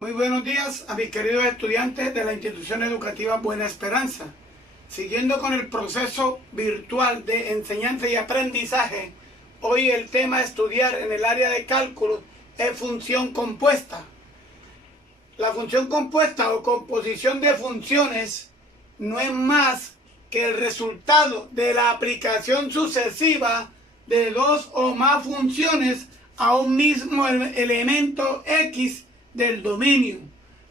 Muy buenos días a mis queridos estudiantes de la institución educativa Buena Esperanza. Siguiendo con el proceso virtual de enseñanza y aprendizaje, hoy el tema a estudiar en el área de cálculo es función compuesta. La función compuesta o composición de funciones no es más que el resultado de la aplicación sucesiva de dos o más funciones a un mismo elemento X del dominio.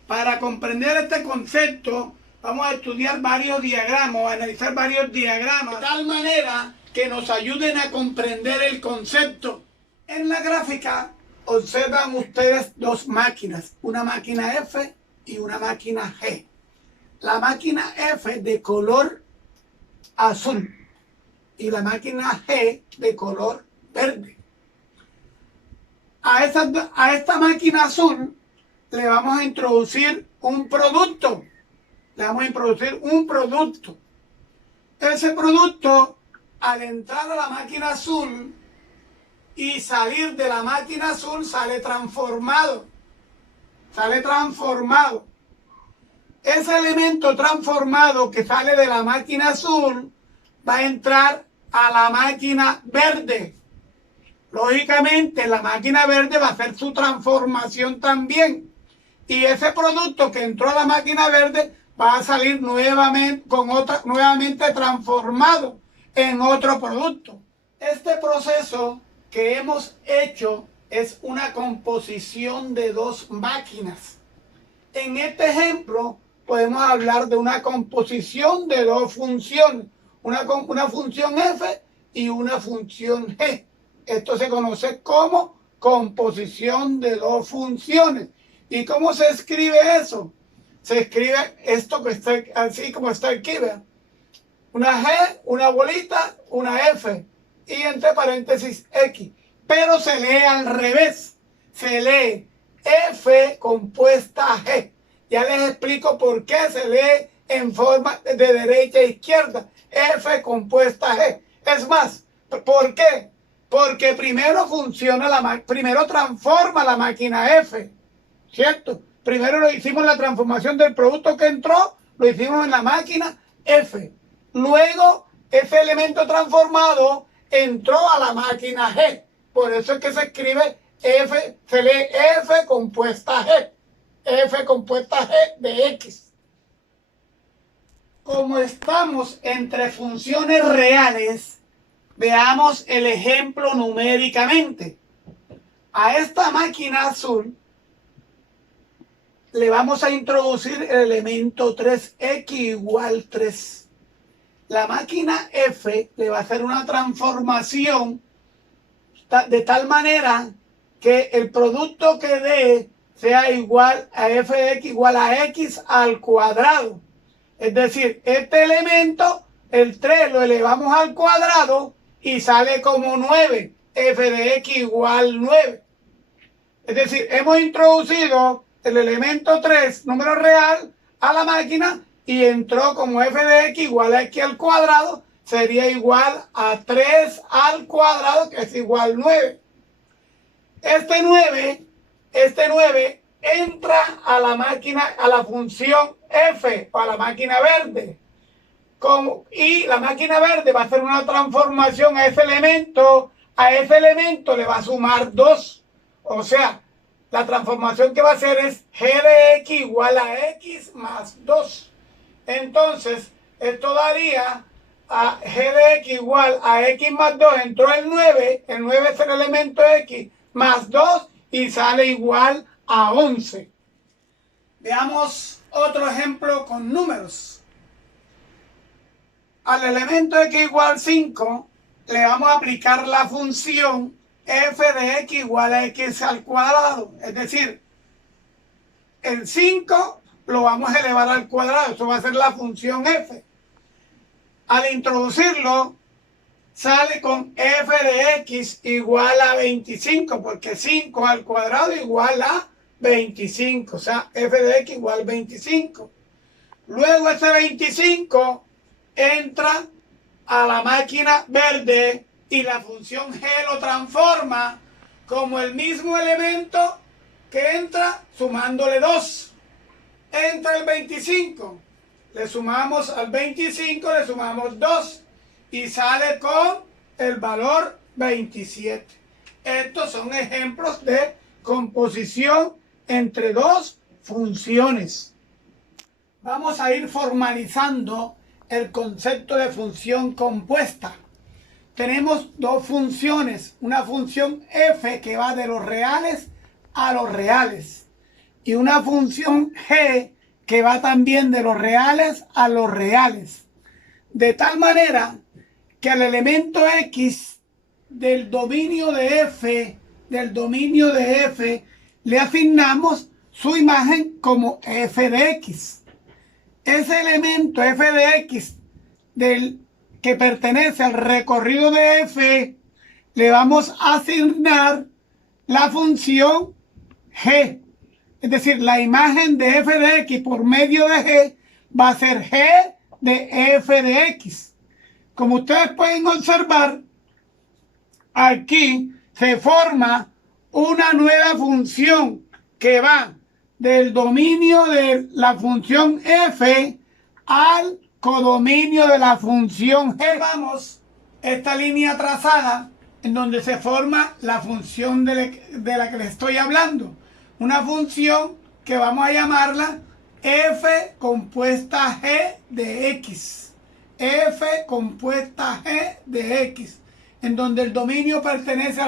Para comprender este concepto, vamos a estudiar varios diagramas, o a analizar varios diagramas, de tal manera que nos ayuden a comprender el concepto. En la gráfica observan ustedes dos máquinas, una máquina F y una máquina G. La máquina F de color azul y la máquina G de color verde. A esta máquina azul le vamos a introducir un producto. Ese producto, al entrar a la máquina azul y salir de la máquina azul, sale transformado. Ese elemento transformado que sale de la máquina azul va a entrar a la máquina verde. Lógicamente, la máquina verde va a hacer su transformación también. Y ese producto que entró a la máquina verde va a salir nuevamente transformado en otro producto. Este proceso que hemos hecho es una composición de dos máquinas. En este ejemplo podemos hablar de una composición de dos funciones, una función f y una función g. Esto se conoce como composición de dos funciones. ¿Y cómo se escribe eso? Se escribe esto que está así como está aquí, ¿verdad? Una G, una bolita, una F y entre paréntesis X. Pero se lee al revés. Se lee F compuesta G. Ya les explico por qué se lee en forma de derecha a izquierda. F compuesta G. Es más, ¿por qué? Porque primero primero transforma la máquina F, ¿cierto? Primero hicimos la transformación del producto que entró, lo hicimos en la máquina F. Luego, ese elemento transformado entró a la máquina G. Por eso es que se escribe F, se lee F compuesta G. F compuesta G de X. Como estamos entre funciones reales, veamos el ejemplo numéricamente. A esta máquina azul le vamos a introducir el elemento 3x igual 3. La máquina F le va a hacer una transformación de tal manera que el producto que dé sea igual a f de x igual a x al cuadrado. Es decir, este elemento, el 3, lo elevamos al cuadrado y sale como 9. F de x igual 9. Es decir, hemos introducido el elemento 3, número real, a la máquina y entró como f de x igual a x al cuadrado, sería igual a 3 al cuadrado, que es igual a 9. Este 9 entra a la máquina, a la función f, o a la máquina verde. Y la máquina verde va a hacer una transformación a ese elemento le va a sumar 2. O sea, la transformación que va a hacer es g de x igual a x más 2. Entonces, esto daría a g de x igual a x más 2. Entró el 9 es el elemento x, más 2 y sale igual a 11. Veamos otro ejemplo con números. Al elemento x igual 5 le vamos a aplicar la función f de x igual a x al cuadrado. Es decir, el 5 lo vamos a elevar al cuadrado. Eso va a ser la función f. Al introducirlo, sale con f de x igual a 25, porque 5 al cuadrado igual a 25. O sea, f de x igual a 25. Luego ese 25 entra a la máquina verde y la función g lo transforma como el mismo elemento que entra sumándole 2. Entra el 25. Le sumamos al 25, le sumamos 2 y sale con el valor 27. Estos son ejemplos de composición entre dos funciones. Vamos a ir formalizando el concepto de función compuesta. Tenemos dos funciones, una función f que va de los reales a los reales y una función g que va también de los reales a los reales. De tal manera que al elemento x del dominio de f, le asignamos su imagen como f de x. Ese elemento f de x que pertenece al recorrido de f, le vamos a asignar la función g. Es decir, la imagen de f de x por medio de g va a ser g de f de x. Como ustedes pueden observar, aquí se forma una nueva función que va del dominio de la función f al codominio de la función g. Vamos esta línea trazada en donde se forma la función de la que les estoy hablando. Una función que vamos a llamarla f compuesta g de x. F compuesta g de x. En donde el dominio pertenece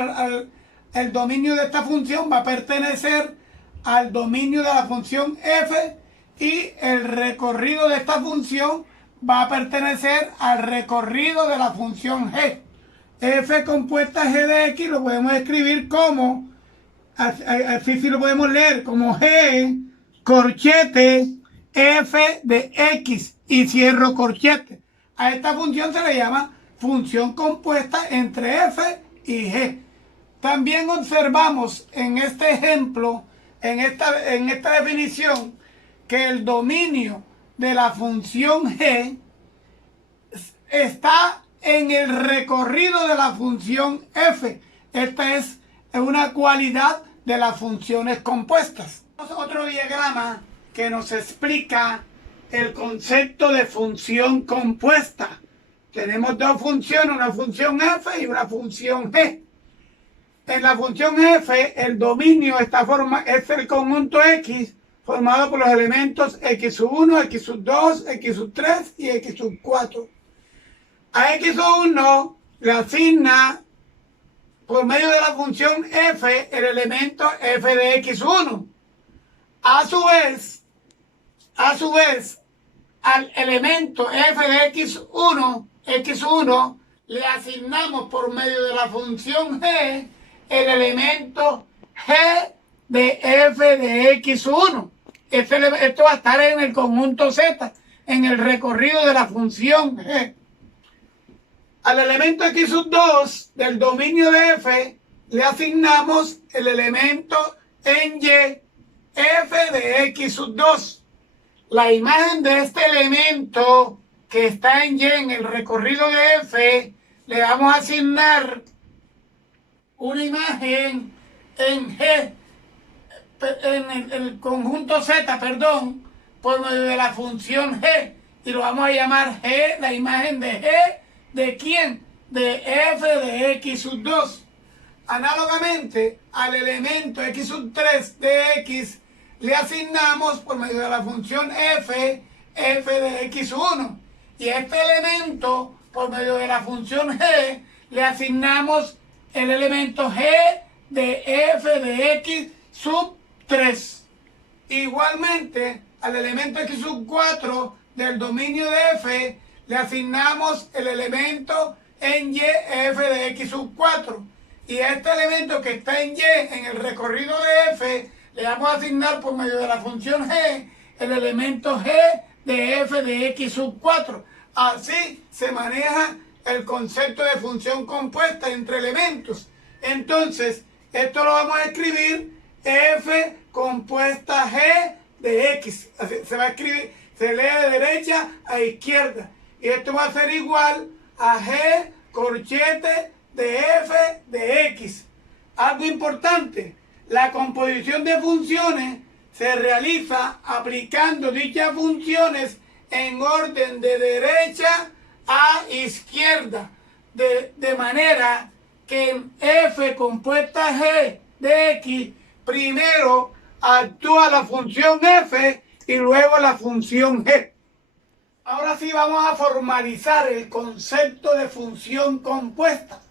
el dominio de esta función va a pertenecer al dominio de la función f y el recorrido de esta función va a pertenecer al recorrido de la función g. F compuesta g de x lo podemos escribir como, así sí lo podemos leer, como g corchete f de x y cierro corchete. A esta función se le llama función compuesta entre f y g. También observamos en este ejemplo, en esta definición, que el dominio de la función g está en el recorrido de la función f. Esta es una cualidad de las funciones compuestas. Otro diagrama que nos explica el concepto de función compuesta. Tenemos dos funciones, una función f y una función g. En la función f, el dominio es el conjunto x formado por los elementos x1, x2, x3 y x4. A x1 le asigna por medio de la función f el elemento f de x1. A su vez, al elemento f de x1 le asignamos por medio de la función g el elemento g de f de x1. Esto va a estar en el conjunto z, en el recorrido de la función g. Al elemento x2 del dominio de f le asignamos el elemento en y f de x2. La imagen de este elemento que está en y en el recorrido de f le vamos a asignar una imagen en g, en el conjunto z, por medio de la función g, y lo vamos a llamar g, la imagen de g, ¿de quién? De f de x2. Análogamente al elemento x3 de x le asignamos por medio de la función f de x1, y este elemento por medio de la función g le asignamos el elemento g de f de x sub 3. Igualmente al elemento x sub 4 del dominio de f le asignamos el elemento en y f de x sub 4, y este elemento que está en y en el recorrido de f le vamos a asignar por medio de la función g el elemento g de f de x sub 4. Así se maneja el concepto de función compuesta entre elementos. Entonces, esto lo vamos a escribir f compuesta g de x. Así se va a escribir, se lee de derecha a izquierda. Y esto va a ser igual a g corchete de f de x. Algo importante, La composición de funciones se realiza aplicando dichas funciones en orden de derecha a izquierda, de manera que en f compuesta g de x primero actúa la función f y luego la función g. Ahora sí vamos a formalizar el concepto de función compuesta.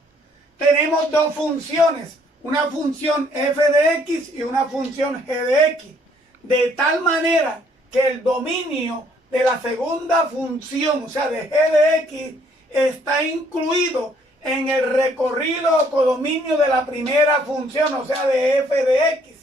Tenemos dos funciones, una función f de x y una función g de x, de tal manera que el dominio de la segunda función, o sea, de g de x, está incluido en el recorrido o codominio de la primera función, o sea, de f de x.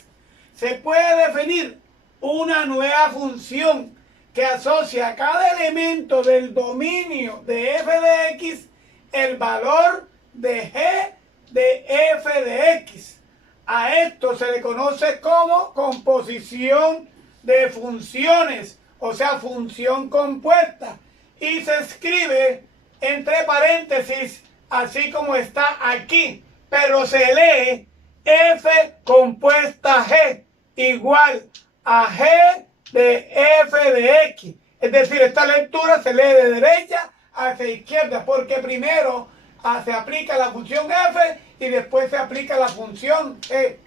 Se puede definir una nueva función que asocia a cada elemento del dominio de f de x el valor de g de f de x. A esto se le conoce como composición de funciones, o sea, función compuesta, y se escribe entre paréntesis así como está aquí, pero se lee f compuesta g igual a g de f de x. Es decir, esta lectura se lee de derecha hacia izquierda, porque primero se aplica la función f y después se aplica la función g.